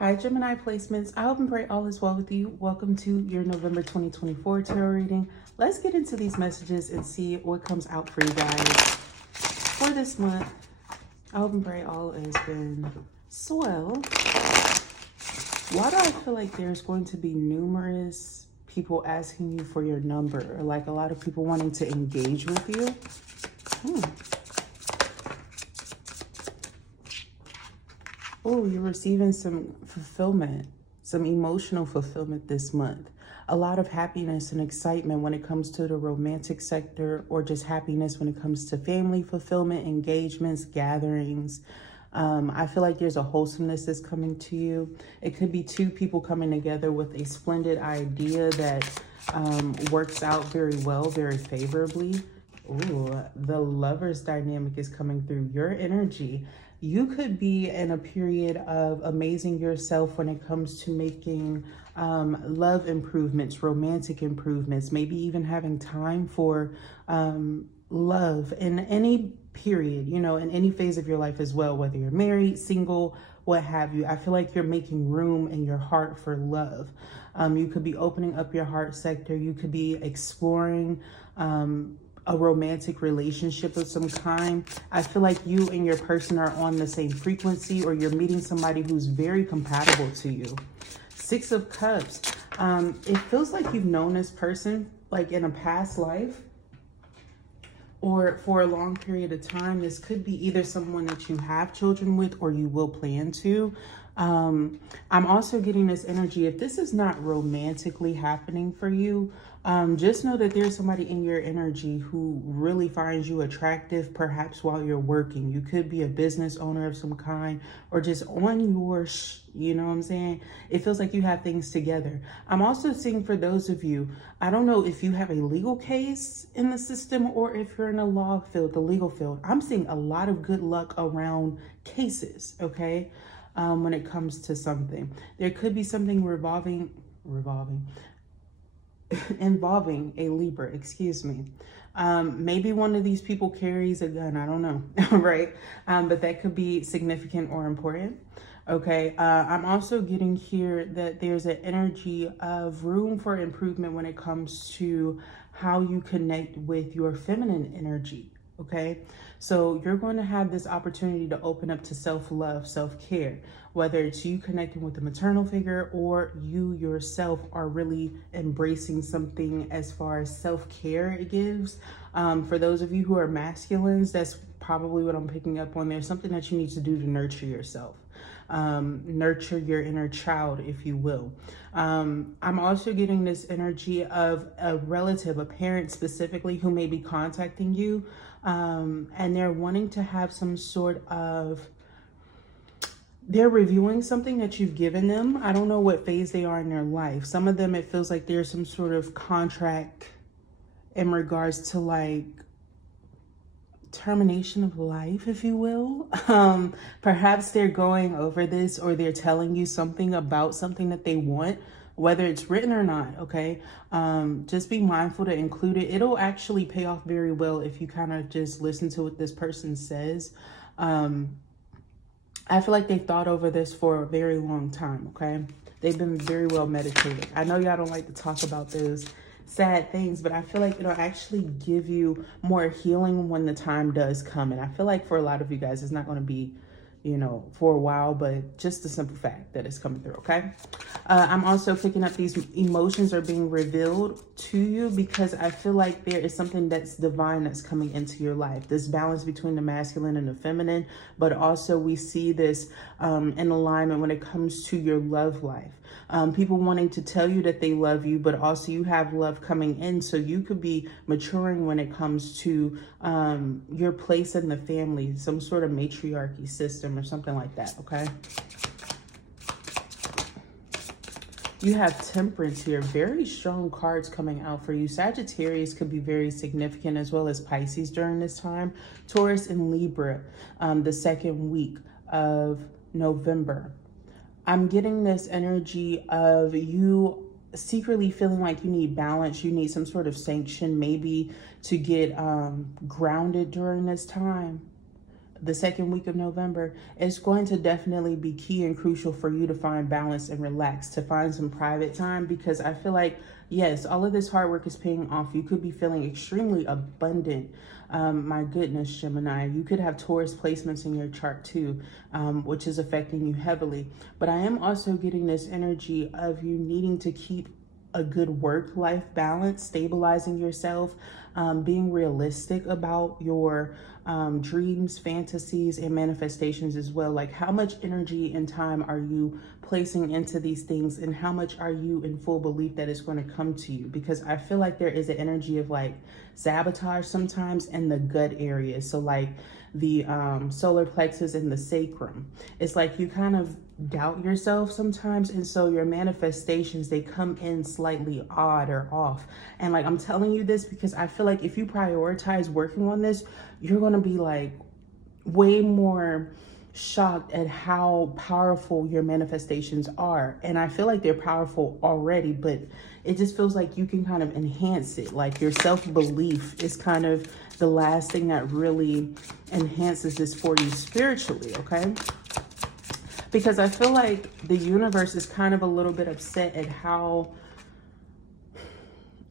Hi, Gemini placements. I hope and pray all is well with you. Welcome to your November 2024 tarot reading. Let's get into these messages and see what comes out for you guys for this month. I hope and pray all has been swell. Why do I feel like there's going to be numerous people asking you for your number, or like a lot of people wanting to engage with you? Oh, you're receiving some fulfillment, some emotional fulfillment this month. A lot of happiness and excitement when it comes to the romantic sector, or just happiness when it comes to family fulfillment, engagements, gatherings. I feel like there's a wholesomeness that's coming to you. It could be two people coming together with a splendid idea that works out very well, very favorably. Ooh, the lover's dynamic is coming through your energy. You could be in a period of amazing yourself when it comes to making love improvements, romantic improvements, maybe even having time for love in any period, you know, in any phase of your life as well, whether you're married, single, what have you. I feel like you're making room in your heart for love. You could be opening up your heart sector. You could be exploring a romantic relationship of some kind. I feel like you and your person are on the same frequency, or you're meeting somebody who's very compatible to you. Six of Cups. It feels like you've known this person like in a past life, or for a long period of time. This could be either someone that you have children with or you will plan to. I'm also getting this energy, if this is not romantically happening for you, just know that there's somebody in your energy who really finds you attractive, perhaps while you're working. You could be a business owner of some kind, or just on your, you know what I'm saying? It feels like you have things together. I'm also seeing for those of you, I don't know if you have a legal case in the system or if you're in the law field, the legal field. I'm seeing a lot of good luck around cases, okay? When it comes to something. There could be something involving a Libra, excuse me. Maybe one of these people carries a gun, I don't know, right? But that could be significant or important. Okay, I'm also getting here that there's an energy of room for improvement when it comes to how you connect with your feminine energy. Okay, so you're going to have this opportunity to open up to self-love, self-care, whether it's you connecting with a maternal figure or you yourself are really embracing something as far as self-care it gives. For those of you who are masculines, that's probably what I'm picking up on. There's something that you need to do to nurture yourself. Nurture your inner child, if you will. I'm also getting this energy of a relative, a parent specifically, who may be contacting you, and they're wanting to have some sort of, they're reviewing something that you've given them. I don't know what phase they are in their life. Some of them, it feels like there's some sort of contract in regards to like termination of life, if you will. Perhaps they're going over this, or they're telling you something about something that they want, whether it's written or not. Okay, just be mindful to include it. It'll actually pay off very well if you kind of just listen to what this person says. I feel like they've thought over this for a very long time. Okay, they've been very well meditated. I know y'all don't like to talk about those sad things, but I feel like it'll actually give you more healing when the time does come. And I feel like for a lot of you guys, it's not going to be, you know, for a while, but just the simple fact that it's coming through. Okay, I'm also picking up these emotions are being revealed to you, because I feel like there is something that's divine that's coming into your life, this balance between the masculine and the feminine. But also we see this in alignment when it comes to your love life. People wanting to tell you that they love you, but also you have love coming in. So you could be maturing when it comes to your place in the family, some sort of matriarchy system or something like that, okay? You have Temperance here. Very strong cards coming out for you. Sagittarius could be very significant, as well as Pisces during this time. Taurus and Libra, the second week of November. I'm getting this energy of you secretly feeling like you need balance. You need some sort of sanction, maybe to get grounded during this time. the second week of November, it's going to definitely be key and crucial for you to find balance and relax, to find some private time, because I feel like, yes, all of this hard work is paying off. You could be feeling extremely abundant. My goodness, Gemini, you could have Taurus placements in your chart too, which is affecting you heavily. But I am also getting this energy of you needing to keep a good work-life balance, stabilizing yourself, being realistic about your dreams, fantasies, and manifestations as well. Like, how much energy and time are you placing into these things, and how much are you in full belief that it's going to come to you? Because I feel like there is an energy of like sabotage sometimes in the gut area. So like the solar plexus and the sacrum. It's like you kind of doubt yourself sometimes, and so your manifestations, they come in slightly odd or off. And like, I'm telling you this because I feel like if you prioritize working on this, you're going to be like way more shocked at how powerful your manifestations are. And I feel like they're powerful already, but it just feels like you can kind of enhance it. Like your self-belief is kind of the last thing that really enhances this for you spiritually, okay? Because I feel like the universe is kind of a little bit upset at how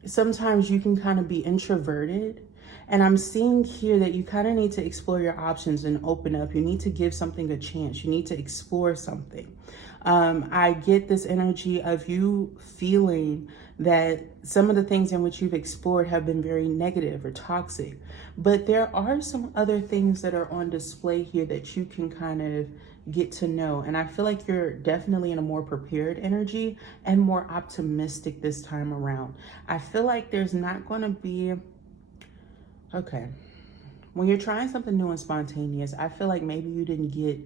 sometimes you can kind of be introverted. And I'm seeing here that you kind of need to explore your options and open up. You need to give something a chance. You need to explore something. I get this energy of you feeling that some of the things in which you've explored have been very negative or toxic. But there are some other things that are on display here that you can kind of get to know. And I feel like you're definitely in a more prepared energy and more optimistic this time around. I feel like there's not going to be... Okay, when you're trying something new and spontaneous, I feel like maybe you didn't get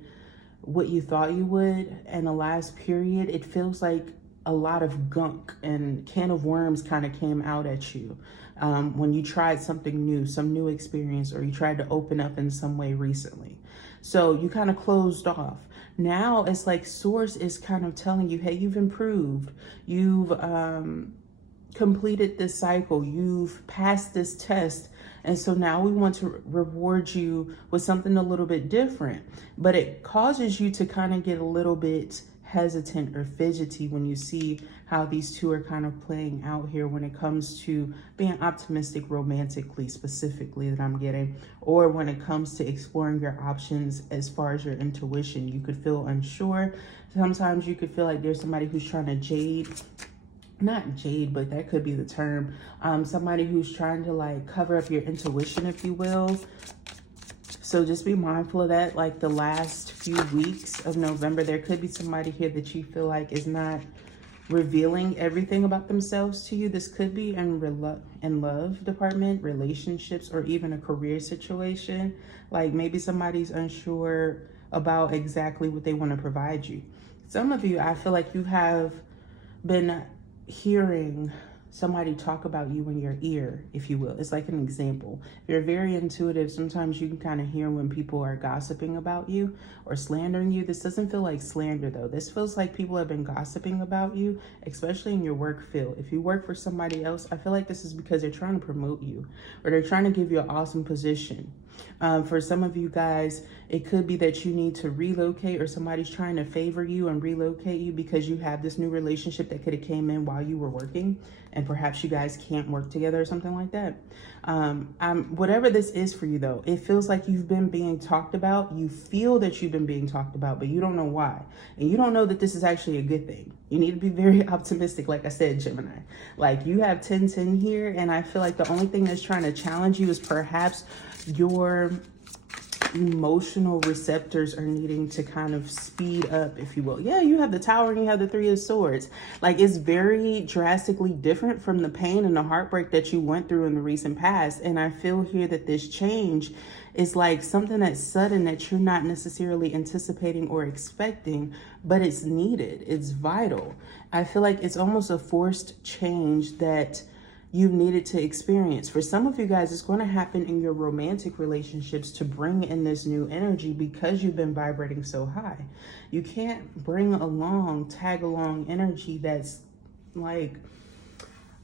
what you thought you would in the last period. It feels like a lot of gunk and can of worms kind of came out at you when you tried something new, some new experience, or you tried to open up in some way recently. So you kind of closed off. Now it's like Source is kind of telling you, hey, you've improved. You've completed this cycle. You've passed this test. And so now we want to reward you with something a little bit different. But it causes you to kind of get a little bit hesitant or fidgety when you see how these two are kind of playing out here when it comes to being optimistic romantically, specifically, that I'm getting, or when it comes to exploring your options as far as your intuition. You could feel unsure. Sometimes you could feel like there's somebody who's trying to not jade, but that could be the term. Somebody who's trying to like cover up your intuition, if you will. So just be mindful of that. Like the last few weeks of November, there could be somebody here that you feel like is not revealing everything about themselves to you. This could be in love department, relationships, or even a career situation. Like maybe somebody's unsure about exactly what they want to provide you. Some of you, I feel like you have been hearing somebody talk about you in your ear, if you will. It's like an example. If you're very intuitive, sometimes you can kind of hear when people are gossiping about you or slandering you. This doesn't feel like slander though. This feels like people have been gossiping about you, especially in your work field. If you work for somebody else, I feel like this is because they're trying to promote you or they're trying to give you an awesome position. For some of you guys, it could be that you need to relocate, or somebody's trying to favor you and relocate you because you have this new relationship that could have came in while you were working, and perhaps you guys can't work together or something like that. Whatever this is for you though, it feels like you've been being talked about. You feel that you've been being talked about, but you don't know why. And you don't know that this is actually a good thing. You need to be very optimistic, like I said, Gemini. Like you have 10-10 here, and I feel like the only thing that's trying to challenge you is perhaps your emotional receptors are needing to kind of speed up, if you will. Yeah, you have the Tower and you have the Three of Swords. Like it's very drastically different from the pain and the heartbreak that you went through in the recent past. And I feel here that this change is like something that's sudden that you're not necessarily anticipating or expecting, but it's needed. It's vital. I feel like it's almost a forced change that you've needed to experience. For some of you guys, it's going to happen in your romantic relationships to bring in this new energy because you've been vibrating so high. You can't bring along, tag along energy that's like,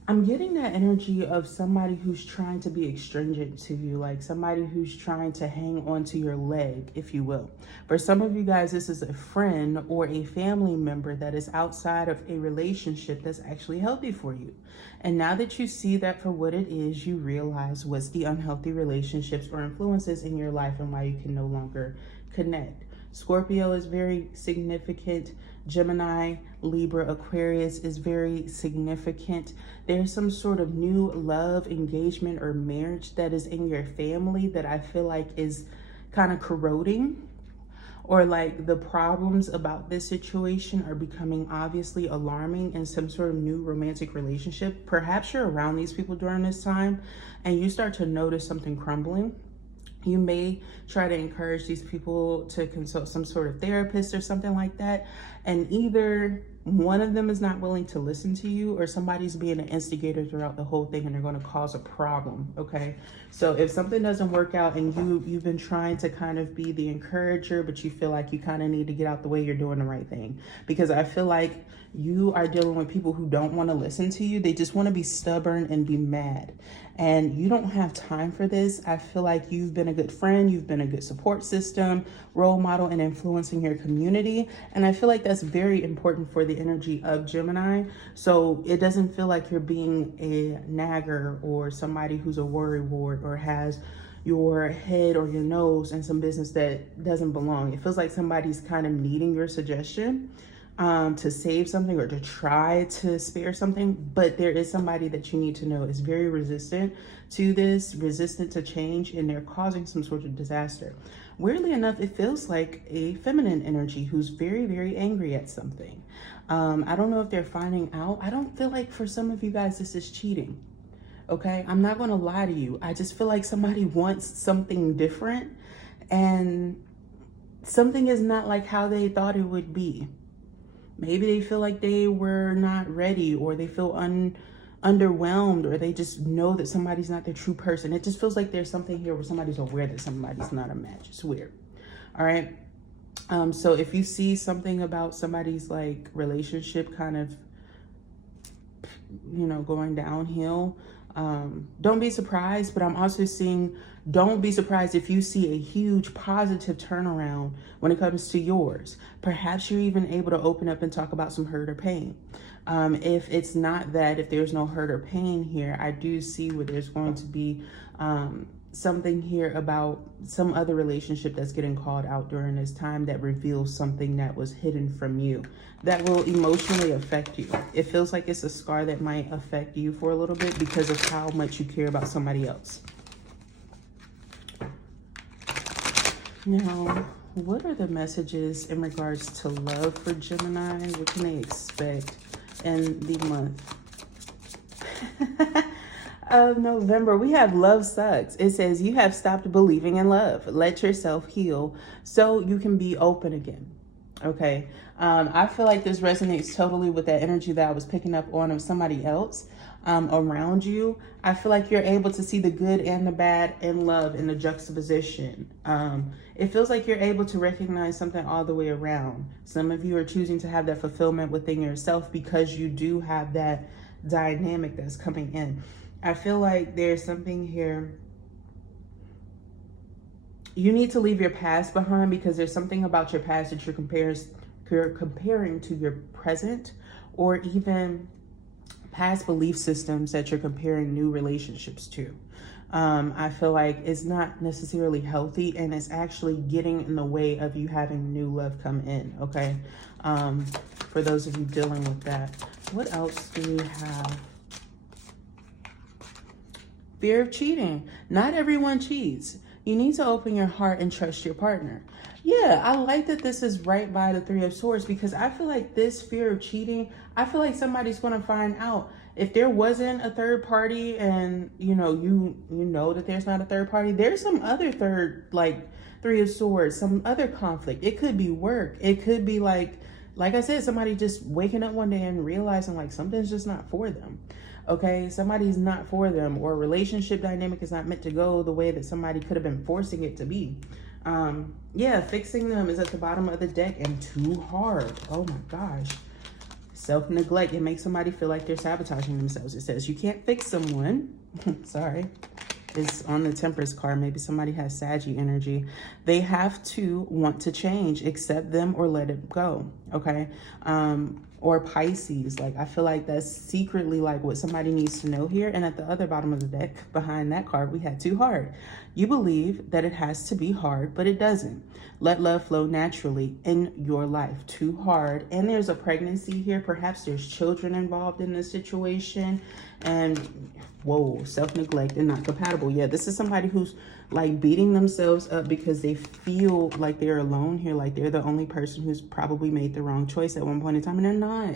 I'm getting that energy of somebody who's trying to be extrinsic to you, like somebody who's trying to hang onto your leg, if you will. For some of you guys, this is a friend or a family member that is outside of a relationship that's actually healthy for you. And now that you see that for what it is, you realize what's the unhealthy relationships or influences in your life and why you can no longer connect. Scorpio is very significant. Gemini, Libra, Aquarius is very significant. There's some sort of new love, engagement, or marriage that is in your family that I feel like is kind of corroding, or like the problems about this situation are becoming obviously alarming in some sort of new romantic relationship. Perhaps you're around these people during this time and you start to notice something crumbling. You may try to encourage these people to consult some sort of therapist or something like that. And either one of them is not willing to listen to you, or somebody's being an instigator throughout the whole thing and they're going to cause a problem. Okay. So if something doesn't work out and you've been trying to kind of be the encourager, but you feel like you kind of need to get out the way, you're doing the right thing. Because I feel like you are dealing with people who don't want to listen to you. They just want to be stubborn and be mad. And you don't have time for this. I feel like you've been a good friend. You've been a good support system, role model, and influencing your community. And I feel like that's very important for the energy of Gemini. So it doesn't feel like you're being a nagger or somebody who's a worrywart or has your head or your nose in some business that doesn't belong. It feels like somebody's kind of needing your suggestion to save something or to try to spare something, but there is somebody that you need to know is very resistant to this, resistant to change, and they're causing some sort of disaster. Weirdly enough, it feels like a feminine energy who's very, very angry at something. I don't know if they're finding out. I don't feel like for some of you guys, this is cheating. Okay, I'm not going to lie to you. I just feel like somebody wants something different and something is not like how they thought it would be. Maybe they feel like they were not ready, or they feel underwhelmed, or they just know that somebody's not their true person. It just feels like there's something here where somebody's aware that somebody's not a match. It's weird. All right. So if you see something about somebody's like relationship kind of, going downhill, don't be surprised. But I'm also seeing, don't be surprised if you see a huge positive turnaround when it comes to yours. Perhaps you're even able to open up and talk about some hurt or pain. If it's not that, if there's no hurt or pain here, I do see where there's going to be something here about some other relationship that's getting called out during this time that reveals something that was hidden from you that will emotionally affect you. It feels like it's a scar that might affect you for a little bit because of how much you care about somebody else. Now, what are the messages in regards to love for Gemini? What can they expect in the month of November? We have love sucks. It says you have stopped believing in love. Let yourself heal so you can be open again. Okay. I feel like this resonates totally with that energy that I was picking up on of somebody else around you. I feel like you're able to see the good and the bad in love in the juxtaposition. It feels like you're able to recognize something all the way around. Some of you are choosing to have that fulfillment within yourself because you do have that dynamic that's coming in. I feel like there's something here. You need to leave your past behind because there's something about your past that you're comparing to your present, or even past belief systems that you're comparing new relationships to. I feel like it's not necessarily healthy, and it's actually getting in the way of you having new love come in. Okay. For those of you dealing with that, what else do we have? Fear of cheating. Not everyone cheats. You need to open your heart and trust your partner. Yeah, I like that this is right by the Three of Swords, because I feel like this fear of cheating, I feel like somebody's going to find out. If there wasn't a third party and, you know that there's not a third party, there's some other third, like Three of Swords, some other conflict. It could be work. It could be like I said, somebody just waking up one day and realizing like something's just not for them. Okay, somebody's not for them, or a relationship dynamic is not meant to go the way that somebody could have been forcing it to be. Yeah, fixing them is at the bottom of the deck and too hard. Oh my gosh. Self-neglect. It makes somebody feel like they're sabotaging themselves. It says you can't fix someone. Sorry. It's on the Temperance card. Maybe somebody has Saggy energy. They have to want to change, accept them or let it go. Okay. Or Pisces. Like, I feel like that's secretly like what somebody needs to know here. And at the other bottom of the deck, behind that card, we had too hard. You believe that it has to be hard, but it doesn't. Let love flow naturally in your life. Too hard. And there's a pregnancy here. Perhaps there's children involved in this situation. And whoa, self-neglect and not compatible. Yeah, this is somebody who's like beating themselves up because they feel like they're alone here, like they're the only person who's probably made the wrong choice at one point in time, and they're not.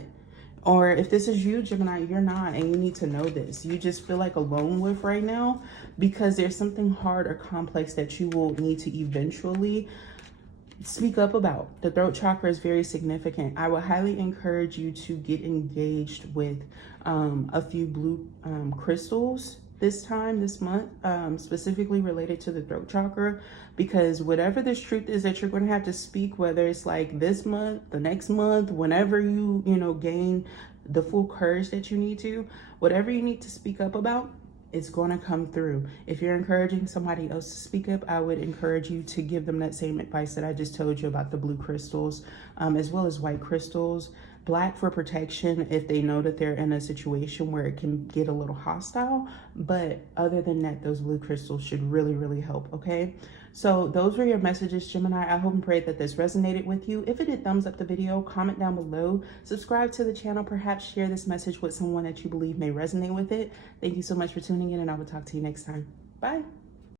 Or if this is you, Gemini, you're not, and you need to know this. You just feel like alone with right now because there's something hard or complex that you will need to eventually speak up about. The throat chakra is very significant. I would highly encourage you to get engaged with a few blue crystals this month, specifically related to the throat chakra, because whatever this truth is that you're going to have to speak, whether it's like this month, the next month, whenever you gain the full courage that you need to, whatever you need to speak up about, it's going to come through. If you're encouraging somebody else to speak up, I would encourage you to give them that same advice that I just told you about the blue crystals, as well as white crystals. Black for protection if they know that they're in a situation where it can get a little hostile. But other than that, those blue crystals should really, really help, okay? So those were your messages, Gemini. I hope and pray that this resonated with you. If it did, thumbs up the video, comment down below, subscribe to the channel, perhaps share this message with someone that you believe may resonate with it. Thank you so much for tuning in, and I will talk to you next time. Bye.